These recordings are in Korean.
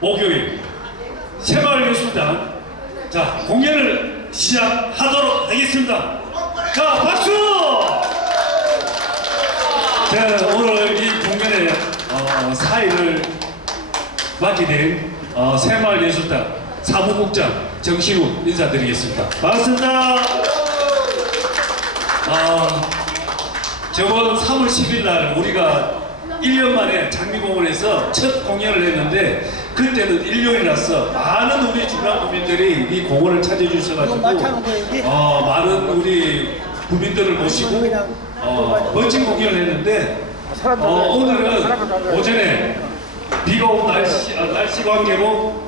목요일 새마을예술단 자 공연을 시작하도록 하겠습니다. 자 박수! 자 오늘 이 공연의 어, 사회를 맡게 된 어, 새마을예술단 사무국장 정신우 인사드리겠습니다. 반갑습니다. 어, 저번 3월 10일 날 우리가 1년 만에 장미공원에서 첫 공연을 했는데 그때는 일요일이라서 많은 우리 중랑 구민들이 이 공원을 찾아주셔가지고 어, 많은 우리 구민들을 모시고 어, 멋진 공연을 했는데 어, 오늘은 오전에 비가 온 날씨, 아, 날씨 관계로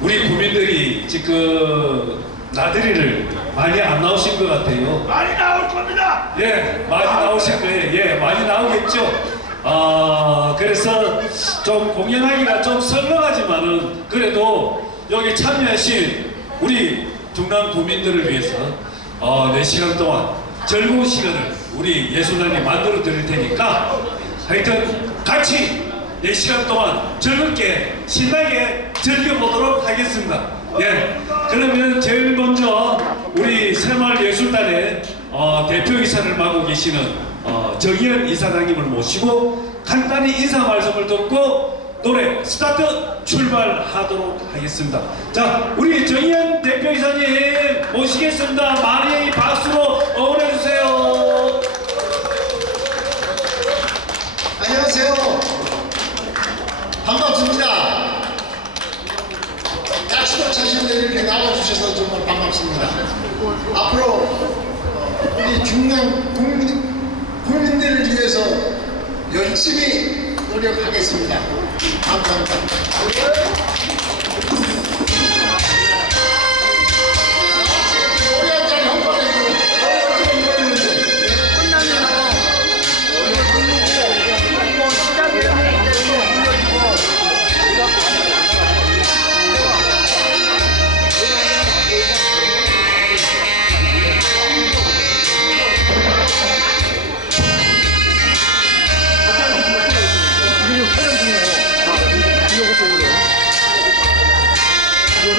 우리 구민들이 지금 나들이를 많이 안 나오신 것 같아요. 많이 나올 겁니다. 예, 많이 나오실 거예요. 예, 많이 나오겠죠. 아, 그래서 좀 공연하기가 좀 썰렁하지만은 그래도 여기 참여하신 우리 중남 구민들을 위해서 어, 4시간 동안 즐거운 시간을 우리 예술단이 만들어 드릴 테니까 하여튼 같이 4시간 동안 즐겁게 신나게 즐겨보도록 하겠습니다. 예. 그러면 제일 먼저 우리 새마을 예술단의 어, 대표이사를 맡고 계시는 어, 정희연 이사장님을 모시고 간단히 인사 말씀을 듣고 노래 스타트 출발하도록 하겠습니다. 자, 우리 정희연 대표이사님 모시겠습니다. 많이 박수로 응원해 주세요. 안녕하세요. 반갑습니다. 약속을 차시는데 이렇게 나와주셔서 정말 반갑습니다. 앞으로 어, 우리 중남 국민, 국민들을 위해서 열심히 노력하겠습니다. 감사합니다.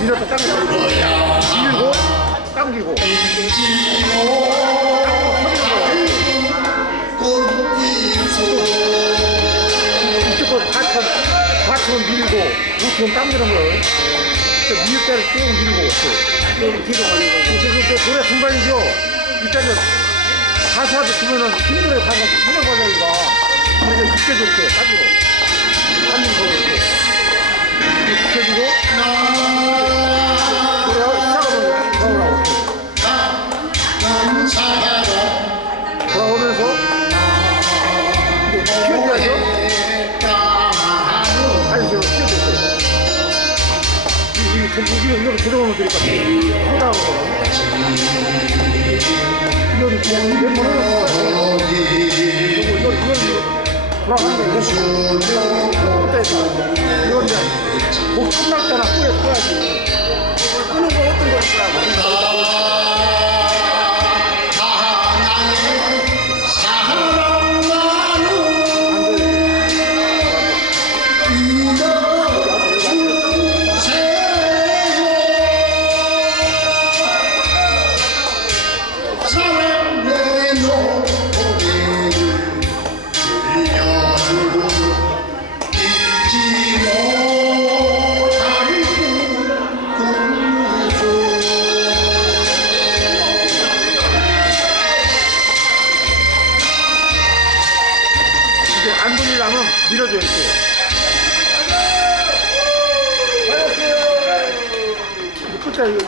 밀어서 당기고 밀고 당기고 우천 당기는 걸. 또밀 때를 쭉 밀고 또 뒤로 가는 거. 그, 그, 노래 순간이죠. 일단은 가사도 주면은 힘들어 가서 하는. 그래서 그때도 이렇게 사주고 한는 거 이 전북이 이거 들어오면 되니까 하다고 이건 그냥 웬만하면 이거 이거 이거 돌아가는 거 이거 그때 이건 이제 목 끝날 때나 후에 떠야지 안 돌리려면 밀어줘 이렇게. 끝까지